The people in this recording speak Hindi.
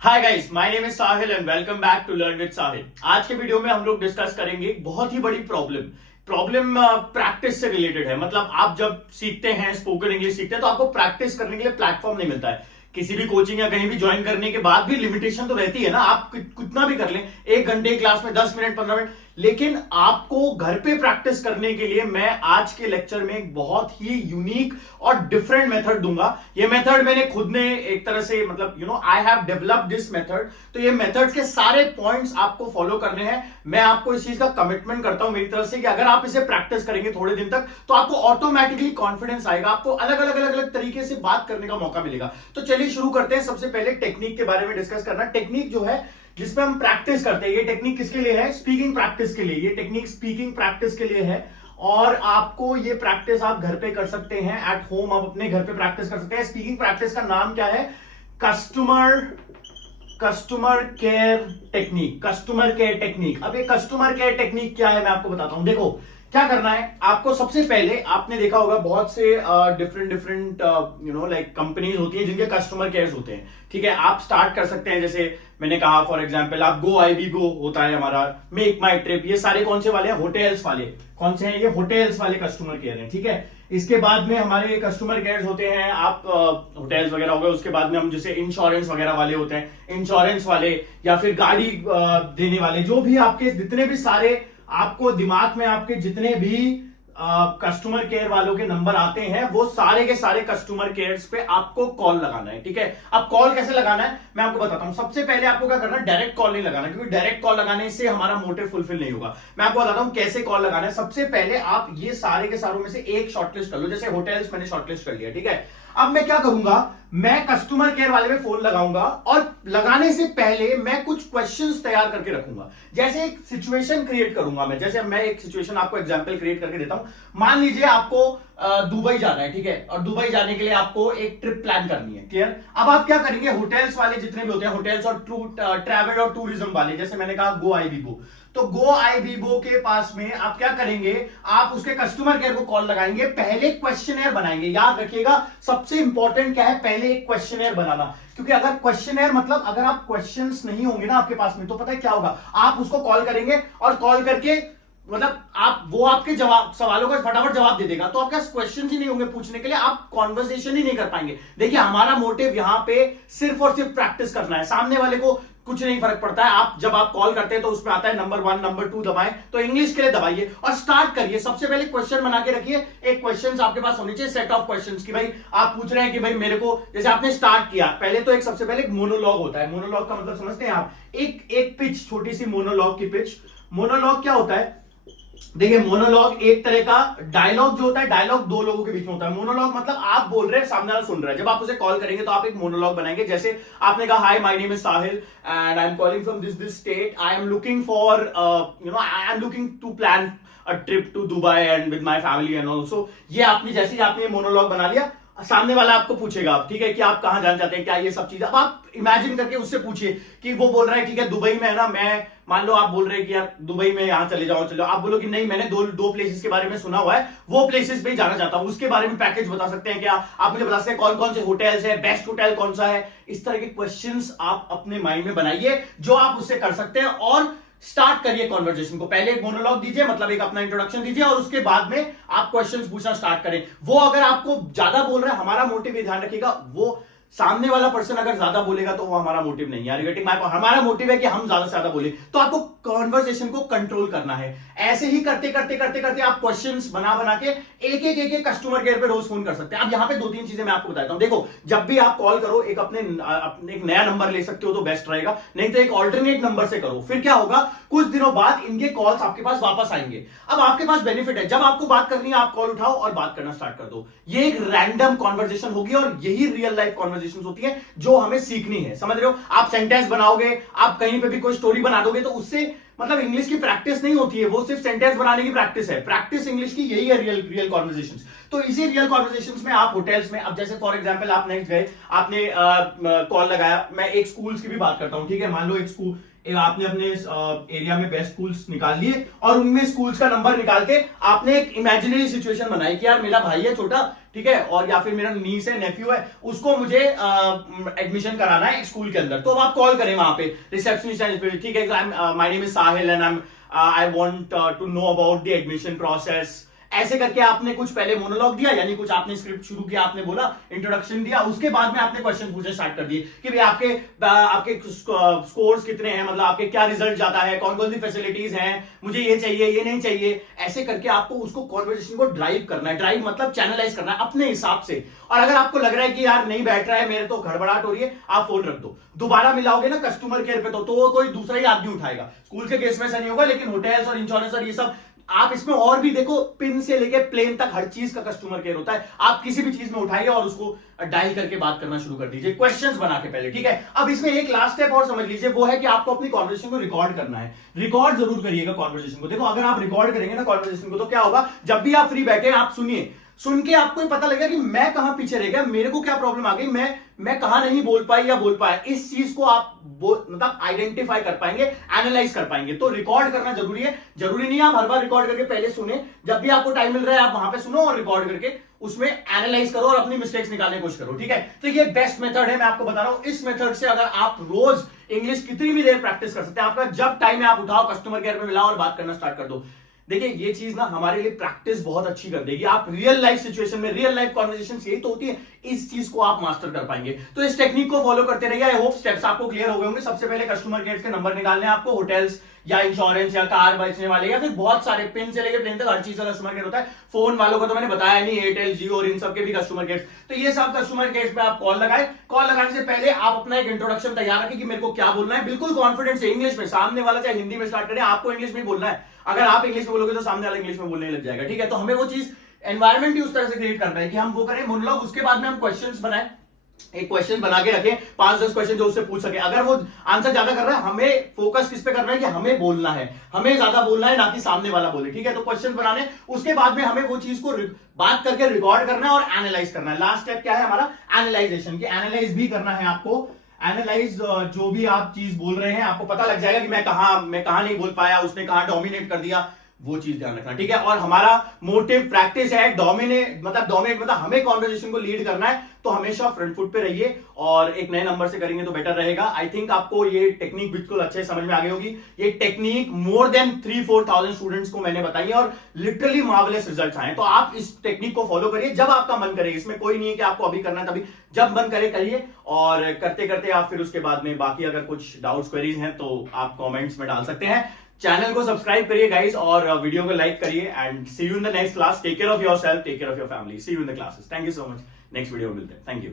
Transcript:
Hi guys, my name is Sahil and welcome back to learn with Sahil. आज के वीडियो में हम लोग डिस्कस करेंगे एक बहुत ही बड़ी प्रॉब्लम प्रैक्टिस से रिलेटेड है। मतलब आप जब सीखते हैं, स्पोकन इंग्लिश सीखते हैं, तो आपको प्रैक्टिस करने के लिए प्लेटफॉर्म नहीं मिलता है। किसी भी कोचिंग या कहीं भी ज्वाइन करने के बाद भी लिमिटेशन तो रहती है ना। आप कितना भी कर लें, 1 घंटे क्लास में 10 मिनट 15 मिनट, लेकिन आपको घर पे प्रैक्टिस करने के लिए मैं आज के लेक्चर में एक बहुत ही यूनिक और डिफरेंट मेथड दूंगा। ये मेथड मैंने खुद ने एक तरह से मतलब I have developed this method. तो ये मेथड के सारे पॉइंट्स आपको फॉलो करने हैं। मैं आपको इस चीज का कमिटमेंट करता हूं मेरी तरफ से कि अगर आप इसे प्रैक्टिस करेंगे थोड़े दिन तक, तो आपको ऑटोमेटिकली कॉन्फिडेंस आएगा, आपको अलग अलग तरीके से बात करने का मौका मिलेगा। तो चलिए शुरू करते हैं। सबसे पहले टेक्निक के बारे में डिस्कस करना। टेक्निक जो है जिसमें हम प्रैक्टिस करते हैं, ये टेक्निक किसके लिए है? स्पीकिंग प्रैक्टिस के लिए। ये टेक्निक स्पीकिंग प्रैक्टिस के लिए है और आपको ये प्रैक्टिस आप घर पे कर सकते हैं, एट होम आप अपने घर पे प्रैक्टिस कर सकते हैं। स्पीकिंग प्रैक्टिस का नाम क्या है? Customer care technique. Customer care technique. अब ये कस्टमर केयर टेक्निक क्या है मैं आपको बताता हूं। देखो क्या करना है आपको। सबसे पहले आपने देखा होगा बहुत से डिफरेंट लाइक कंपनीज होती है जिनके कस्टमर केयर होते हैं। ठीक है, आप स्टार्ट कर सकते हैं। जैसे मैंने कहा फॉर एग्जांपल आप गो आई बी गो होता है हमारा, मेक माई ट्रिप, ये सारे कौन से वाले हैं? होटेल्स वाले। कौन से हैं ये? होटेल्स वाले कस्टमर केयर हैं। ठीक है, इसके बाद में हमारे कस्टमर केयर होते हैं, आप होटेल्स वगैरह हो गए। उसके बाद में हम जैसे इंश्योरेंस वगैरह वाले होते हैं, इंश्योरेंस वाले, या फिर गाड़ी देने वाले। जो भी आपके जितने भी सारे आपको दिमाग में आपके जितने भी कस्टमर केयर वालों के नंबर आते हैं, वो सारे के सारे कस्टमर केयर पे आपको कॉल लगाना है। ठीक है, अब कॉल कैसे लगाना है मैं आपको बताता हूं। सबसे पहले आपको क्या करना है? डायरेक्ट कॉल नहीं लगाना, क्योंकि डायरेक्ट कॉल लगाने से हमारा मोटिव फुलफिल नहीं होगा। मैं आपको बताता हूं कैसे कॉल लगाना है। सबसे पहले आप ये सारे के सारों में से एक शॉर्टलिस्ट कर लो। जैसे होटल्स मैंने शॉर्टलिस्ट कर लिया। ठीक है, अब मैं क्या करूंगा? मैं कस्टमर केयर वाले में फोन लगाऊंगा और लगाने से पहले मैं कुछ क्वेश्चंस तैयार करके रखूंगा। जैसे एक सिचुएशन क्रिएट करूंगा मैं। जैसे मैं एक सिचुएशन आपको एग्जांपल क्रिएट करके देता हूं। मान लीजिए आपको दुबई जाना है। ठीक है, और दुबई जाने के लिए आपको एक ट्रिप प्लान करनी है। क्लियर? अब आप क्या करेंगे? होटल्स वाले जितने भी होते हैं, होटल्स और ट्रैवल और टूरिज्म वाले, जैसे मैंने कहा गो आई बी गो, तो गो आई बी गो के पास में आप क्या करेंगे? आप उसके कस्टमर केयर को कॉल लगाएंगे, पहले क्वेश्चनर बनाएंगे। याद रखिएगा सबसे इंपॉर्टेंट क्या है? पहले एक क्वेश्चनर बनाना। क्योंकि अगर क्वेश्चनर मतलब अगर आप क्वेश्चंस नहीं होंगे ना आपके पास में, तो पता है क्या होगा? आप उसको कॉल करेंगे और कॉल करके मतलब वो आपके जवाब सवालों का फटाफट जवाब दे देगा, तो आपके पास क्वेश्चन ही नहीं होंगे पूछने के लिए, आप कॉन्वर्सेशन ही नहीं कर पाएंगे। देखिए हमारा मोटिव यहां पे सिर्फ और सिर्फ प्रैक्टिस करना है। सामने वाले को कुछ नहीं फर्क पड़ता है। आप जब आप कॉल करते हैं तो उसमें आता है नंबर 1 नंबर 2 दबाएं, तो इंग्लिश के लिए दबाइए और स्टार्ट करिए। सबसे पहले क्वेश्चन बना के रखिए। एक क्वेश्चन आपके पास होने चाहिए, सेट ऑफ क्वेश्चंस की भाई आप पूछ रहे हैं कि भाई मेरे को, जैसे आपने स्टार्ट किया पहले तो एक सबसे पहले एक मोनोलॉग होता है। मोनोलॉग का मतलब समझते हैं आप? एक पिच, छोटी सी मोनोलॉग की पिच। मोनोलॉग क्या होता है? देखिए मोनोलॉग एक तरह का डायलॉग जो होता है, डायलॉग दो लोगों के बीच में होता है। मोनोलॉग मतलब आप बोल रहे हैं, सामने वाला सुन रहा है। जब आप उसे कॉल करेंगे तो आप एक मोनोलॉग बनाएंगे। जैसे आपने कहा hi my name is Sahil and I am calling from this state, I am looking for I am looking to plan a trip to Dubai and with my family and also. ये आपने जैसे ही आपने मोनोलॉग बना लिया, सामने वाला आपको पूछेगा आप, ठीक है, कि आप कहां जाना चाहते हैं, क्या ये सब चीज। अब आप इमेजिन करके उससे पूछिए कि वो बोल रहा है ठीक है दुबई में है ना, मैं मान लो आप बोल रहे हैं कि यार दुबई में यहां चले जाओ, चलो। आप बोलो कि नहीं मैंने दो प्लेसेस के बारे में सुना हुआ है, वो प्लेसेस पे जाना चाहता हूं, उसके बारे में पैकेज बता सकते हैं क्या? आप मुझे बता सकते हैं कौन कौन से होटल्स है, बेस्ट होटल कौन सा है। इस तरह के क्वेश्चंस आप अपने माइंड में बनाइए जो आप उससे कर सकते हैं और स्टार्ट करिए कॉन्वर्जेशन को। पहले एक मोनोलॉग दीजिए, मतलब एक अपना इंट्रोडक्शन दीजिए, और उसके बाद में आप क्वेश्चंस पूछना स्टार्ट करें। वो अगर आपको ज्यादा बोल रहा है, हमारा मोटिव ये ध्यान रखिएगा, वो सामने वाला पर्सन अगर ज्यादा बोलेगा तो वो हमारा मोटिव नहीं है। Getting my point? हमारा मोटिव है कि हम ज्यादा से ज्यादा बोले, तो आपको कॉन्वर्सेशन को कंट्रोल करना है। ऐसे ही करते करते करते करते आप क्वेश्चंस बना बना के एक कस्टमर केयर पे रोज फोन कर सकते हैं। अब यहां पे 2-3 चीजें मैं आपको बताता हूं। देखो जब भी आप कॉल करो, एक अपने एक नया नंबर ले सकते हो तो बेस्ट रहेगा, नहीं तो एक ऑल्टरनेट नंबर से करो। फिर क्या होगा, कुछ दिनों बाद इनके कॉल्स आपके पास वापस आएंगे। अब आपके पास बेनिफिट है, जब आपको बात करनी है आप कॉल उठाओ और बात करना स्टार्ट कर दो। ये एक रैंडम कॉन्वर्सेशन होगी और यही रियल लाइफ कॉन्वर्सेशन होती है जो हमें सीखनी है। समझ रहे हो? आप सेंटेंस बनाओगे, आप कहीं पे भी कोई स्टोरी बना दोगे तो उससे मतलब इंग्लिश की प्रैक्टिस नहीं होती है, वो सिर्फ सेंटेंस बनाने की प्रैक्टिस है। प्रैक्टिस इंग्लिश की यही है रियल कॉन्वर्सेशंस। तो इसी रियल कॉन्वर्सेशंस में आप होटल्स में, अब जैसे फॉर एग्जांपल आप नेक्स्ट गए, आपने कॉल लगाया, मैं एक स्कूल्स की भी बात करता हूं। ठीक है, मान लो आपने अपने एरिया में बेस्ट स्कूल्स निकाल लिए और उनमें स्कूल्स का नंबर निकाल के आपने एक इमेजिनरी सिचुएशन बनाई कि यार मेरा भाई है छोटा, ठीक है, और या फिर मेरा नीस है, नेफ्यू है, उसको मुझे एडमिशन कराना है एक स्कूल के अंदर। तो अब आप कॉल करें वहां पे रिसेप्शनिस्ट पे, ठीक है, my name is Sahil and I want to know about the admission process. ऐसे करके आपने कुछ पहले मोनोलॉग दिया, यानी कुछ आपने स्क्रिप्ट शुरू किया, आपने बोला, इंट्रोडक्शन दिया, उसके बाद में आपने क्वेश्चन पूछे स्टार्ट कर दिए कि भाई आपके स्कोर्स कितने हैं, मतलब आपके क्या रिजल्ट जाता है, कौन कौन सी फैसिलिटीज हैं, मुझे ये चाहिए, ये नहीं चाहिए। ऐसे करके आपको उसको कॉन्वर्सेशन को ड्राइव करना है। ड्राइव मतलब चैनलाइज करना है अपने हिसाब से। और अगर आपको लग रहा है कि यार नहीं बैठ रहा है, मेरे तो गड़बड़ाहट हो रही है, आप फोन रख दो, दोबारा मिलाओगे ना कस्टमर केयर पे तो वो कोई दूसरा ही आदमी उठाएगा। स्कूल के केस में ऐसा नहीं होगा, लेकिन होटल्स और इंश्योरेंस और ये सब आप इसमें और भी देखो, पिन से लेके प्लेन तक हर चीज का कस्टमर केयर होता है। आप किसी भी चीज में उठाइए और उसको डायल करके बात करना शुरू कर दीजिए, क्वेश्चंस बना के पहले, ठीक है। अब इसमें एक लास्ट स्टेप और समझ लीजिए, वो है कि आपको अपनी कॉन्वर्सेशन को रिकॉर्ड करना है। रिकॉर्ड जरूर करिएगा कॉन्वर्सेशन को। देखो अगर आप रिकॉर्ड करेंगे ना कॉन्वर्सेशन को, तो क्या होगा, जब भी आप फ्री बैठे आप सुनिए, सुन के आपको पता लगेगा कि मैं कहां पीछे रह गया, मेरे को क्या प्रॉब्लम आ गई, मैं कहां नहीं बोल पाई या बोल पाया। इस चीज को आप मतलब आइडेंटिफाई कर पाएंगे, एनालाइज कर पाएंगे। तो रिकॉर्ड करना जरूरी है। जरूरी नहीं आप हर बार रिकॉर्ड करके पहले सुने, जब भी आपको टाइम मिल रहा है आप वहां पे सुनो और रिकॉर्ड करके उसमें एनालाइज करो और अपनी मिस्टेक्स निकालने की कोशिश करो, ठीक है। तो ये बेस्ट मेथड है, मैं आपको बता रहा हूं। इस मेथड से अगर आप रोज इंग्लिश कितनी भी देर प्रैक्टिस कर सकते हैं, आपका जब टाइम है आप उठाओ, कस्टमर केयर में मिलाओ और बात करना स्टार्ट कर दो। देखिए ये चीज ना हमारे लिए प्रैक्टिस बहुत अच्छी कर देगी। आप रियल लाइफ सिचुएशन में, रियल लाइफ कॉन्वर्सेशन यही तो होती है, इस चीज को आप मास्टर कर पाएंगे। तो इस टेक्निक को फॉलो करते रहिए। आई होप स्टेप्स आपको क्लियर हो गए होंगे। सबसे पहले कस्टमर केयर के नंबर निकालने हैं आपको, होटल्स या इंश्योरेंस या कार बेचने वाले या फिर बहुत सारे पिन से लेकर प्लेन तक हर चीज का कस्टमर केयर होता है। फोन वालों को तो मैंने बताया नहीं, एयरटेल, जियो और इन सब के भी कस्टमर केयर। तो ये सब कस्टमर केयर पे आप कॉल लगाए। कॉल लगाने से पहले आप अपना एक इंट्रोडक्शन तैयार रखें कि मेरे को क्या बोलना है, बिल्कुल कॉन्फिडेंस से इंग्लिश में। सामने वाला चाहे हिंदी में स्टार्ट करे, आपको इंग्लिश में बोलना है। अगर आप इंग्लिश में बोलोगे तो सामने वाला इंग्लिश में बोलने लग जाएगा, ठीक है। तो हमें वो चीज एनवायरमेंट ही उस तरह से क्रिएट करना है कि हम वो करें मोनोलॉग, उसके बाद में हम क्वेश्चंस बनाएं, एक क्वेश्चन बना के रखें, 5-10 क्वेश्चन जो उससे पूछ सके। अगर वो आंसर ज्यादा कर रहा है, हमें फोकस किस पे करना है कि हमें बोलना है, हमें ज्यादा बोलना है, ना कि सामने वाला बोले, ठीक है। तो क्वेश्चन बनाने, उसके बाद में हमें वो चीज को बात करके रिकॉर्ड करना है और एनालाइज करना है। लास्ट स्टेप क्या है हमारा, एनालाइजेशन, की एनालाइज भी करना है आपको। एनालाइज जो भी आप चीज बोल रहे हैं, आपको पता लग जाएगा कि मैं कहां नहीं बोल पाया, उसने कहां डोमिनेट कर दिया, वो चीज ध्यान रखना, ठीक है। और हमारा मोटिव प्रैक्टिस है, डोमिनेट मतलब हमें कॉन्वर्सेशन को लीड करना है। तो हमेशा फ्रंट फुट पे रहिए और एक नए नंबर से करेंगे तो बेटर रहेगा। आई थिंक आपको ये टेक्निक बिल्कुल अच्छे समझ में आ गई होगी। ये टेक्निक मोर देन 3-4,000 स्टूडेंट्स को मैंने बताई है और लिटरली मार्वेलस रिजल्ट्स आए। तो आप इस टेक्निक को फॉलो करिए जब आपका मन करे। इसमें कोई नहीं है कि आपको अभी करना है तभी, जब मन करे करिए। और करते करते आप फिर उसके बाद में बाकी अगर कुछ डाउट्स क्वेरीज हैं तो आप कॉमेंट्स में डाल सकते हैं। चैनल को सब्सक्राइब करिए गाइस और वीडियो को लाइक करिए and see you in the next class. Take care of yourself, take care of your family. See you in the classes. Thank you so much. Next video में मिलते हैं। Thank you.